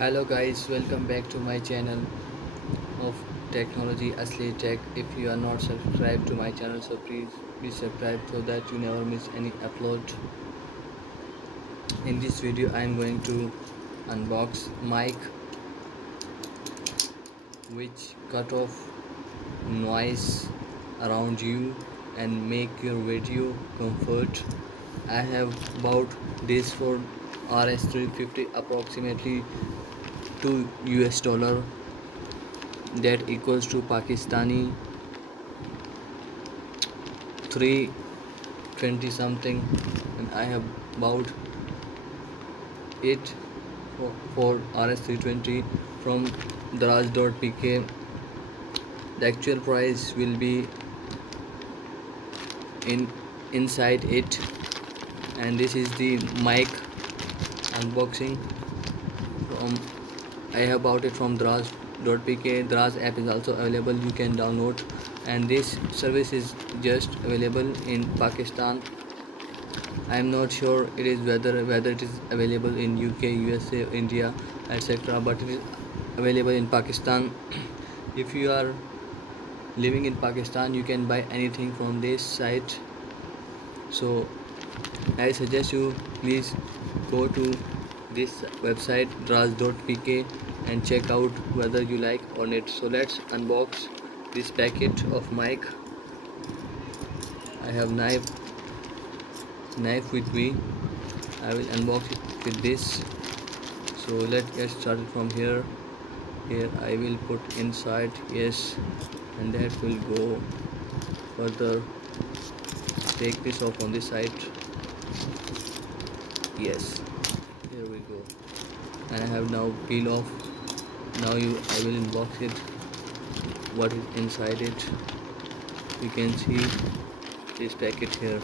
Hello guys, welcome back to my channel of technology Asli Tech. If you are not subscribed to my channel, so please subscribe so that you never miss any upload. In this video I am going to unbox mic which cut off noise around you and make your video comfort. I have bought this for RS350 approximately 2 US dollar, that equals to Pakistani 320 something, and I have bought it for RS320 from darz.pk. The actual price will be inside it, and this is the mic unboxing from I have bought it from darz.pk. Darz app is also available, you can download, and this service is just available in Pakistan. I am not sure it is whether it is available in UK, USA, India, etc., but it is available in Pakistan. If you are living in Pakistan, you can buy anything from this site. So I suggest you please go to this website darz.pk and check out whether you like or not. So let's unbox this packet of mic. I have knife with me. I will unbox it with this. So let's get started from here. I will put inside, yes, and that will go further. Take this off on this side, yes, here we go, and I have now peel off. Now I will unbox it, what is inside it. You can see this packet here,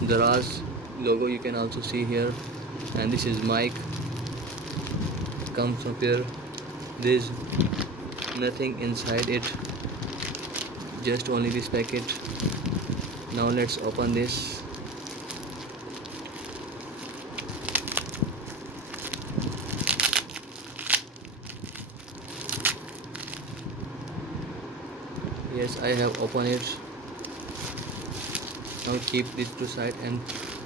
the Darz logo you can also see here, and this is mic, comes up here. There's nothing inside it, just only this packet. Now let's open this. Yes, I have opened it. Now keep this to side, and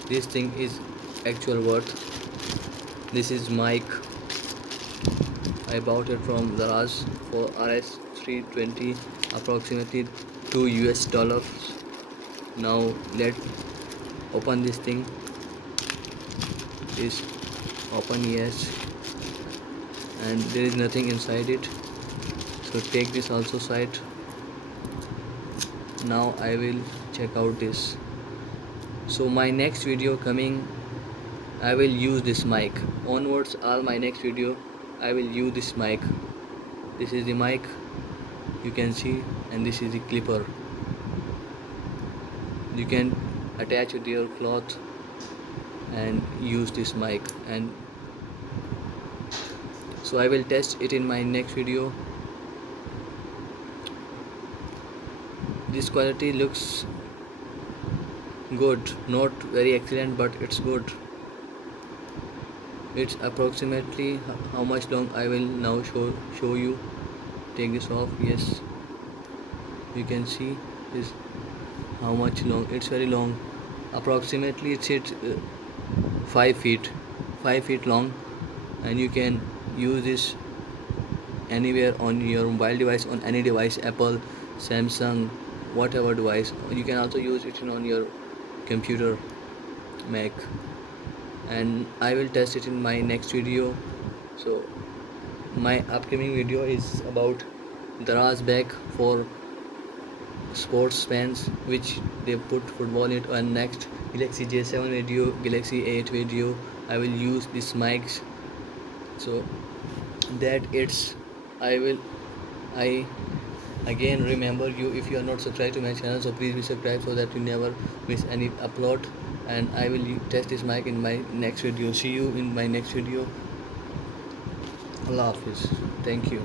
this thing is actual worth. This is mic. I bought it from Darz for RS320 approximately 2 US dollars. Now let's open this thing. Is open, yes, and there is nothing inside it, so take this also side. Now I will check out this. So my next video coming, I will use this mic onwards. All my next video I will use this mic. This is the mic, you can see, and this is the clipper. You can attach with your cloth and use this mic, and so I will test it in my next video. This quality looks good, not very excellent, but it's good. It's approximately how much long, I will now show you. Take this off, yes, you can see this how much long. It's very long, approximately it's 5 feet long, and you can use this anywhere on your mobile device, on any device, Apple, Samsung, whatever device. You can also use it on your computer, Mac, and I will test it in my next video. So my upcoming video is about Darz bag for sports fans, which they put football in it, and next Galaxy J7 video, Galaxy 8 video, I will use these mics. So that it's I again remember you, if you are not subscribed to my channel, so please be subscribed so that you never miss any upload, and I will test this mic in my next video. See you in my next video. Allah Hafiz. Thank you.